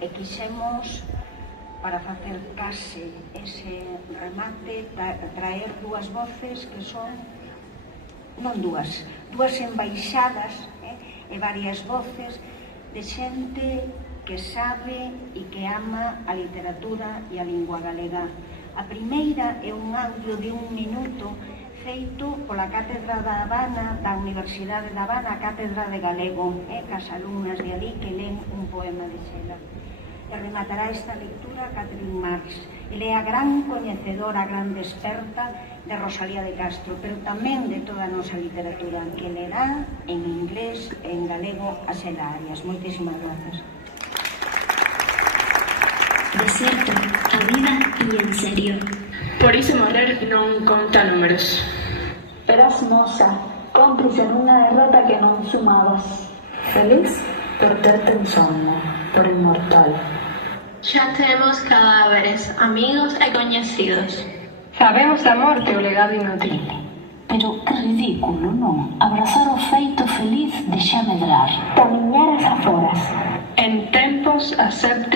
e quixemos, para facer case ese remate, traer dúas voces que son, non dúas embaixadas e varias voces de xente que sabe e que ama a literatura e a lingua galega. A primeira é un audio de 1 minuto feito pola Cátedra da Habana, da Universidade da Habana, a Cátedra de Galego, cas alumnas de ali que len un poema de Xela. E rematará esta lectura Catherine Marx. Ele é a gran coñecedora, a gran experta de Rosalía de Castro, pero tamén de toda a nosa literatura, que lerá en inglés e en galego a Xela Arias. Moitísimas grazas. Desierto, a vida e en serio. Por iso morrer non conta números. Eras moza, cómplice nunha derrota que non sumabas. Feliz por terte en sono, por inmortal. Xa temos cadáveres, amigos e coñecidos. Sabemos da morte o legado inútil. Pero que ridículo, non? Abrazar o feito feliz de xa medrar. Camiñar as aforas. En tempos acepte